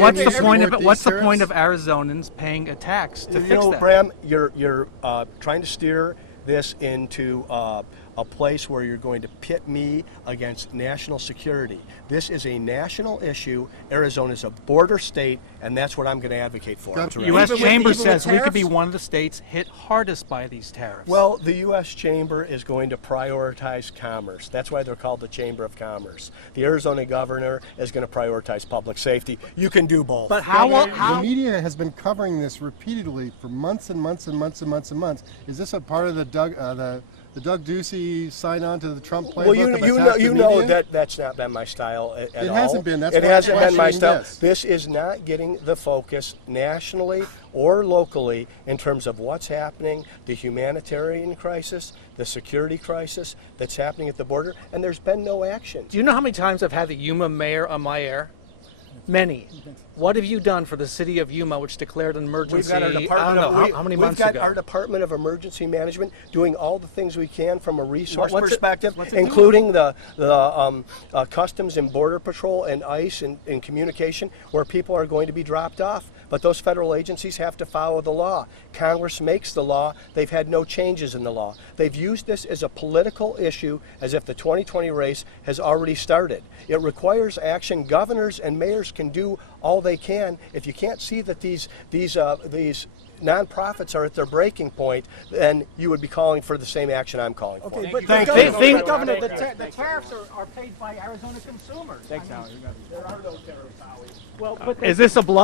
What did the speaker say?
what's the point of Support what's the these point of tariffs? Arizonans paying a tax to You fix know, that? Bram, you're trying to steer this into a place where you're going to pit me against national security. This is a national issue. Arizona is a border state, and that's what I'm going to advocate for. That's right. U.S. Even with- Chamber even with says we could be tariffs? one of the states hit hardest by these tariffs. Well, the U.S. Chamber is going to prioritize commerce. That's why they're called the Chamber of Commerce. The Arizona governor is going to prioritize public safety. You can do both. but how will The media has been covering this repeatedly for months and months and months and months and months. Is this a part of the Doug Ducey sign on to the Trump playbook? Well, you know that that's not been my style at all. It hasn't been. That's it why I'm hasn't been my questioning style. this. This is not getting the focus nationally or locally in terms of what's happening, the humanitarian crisis, the security crisis that's happening at the border, and there's been no action. Do you know how many times I've had the Yuma mayor on my air? Many. What have you done for the city of Yuma, which declared an emergency? We've got our I don't department. know how many months We've got ago. our Department of Emergency Management doing all the things we can from a resource What's it- perspective, what's it doing? including the Customs and Border Patrol and ICE and communication, where people are going to be dropped off. But those federal agencies have to follow the law. Congress makes the law. They've had no changes in the law. They've used this as a political issue, as if the 2020 race has already started. It requires action. Governors and mayors can do all they can. If you can't see that these nonprofits are at their breaking point, then you would be calling for the same action I'm calling for. But Thank Governor, you. but Governor, the tariffs are paid by Arizona consumers. Thanks, Howard. There are no tariffs, Howie. Well, but is this a bluff?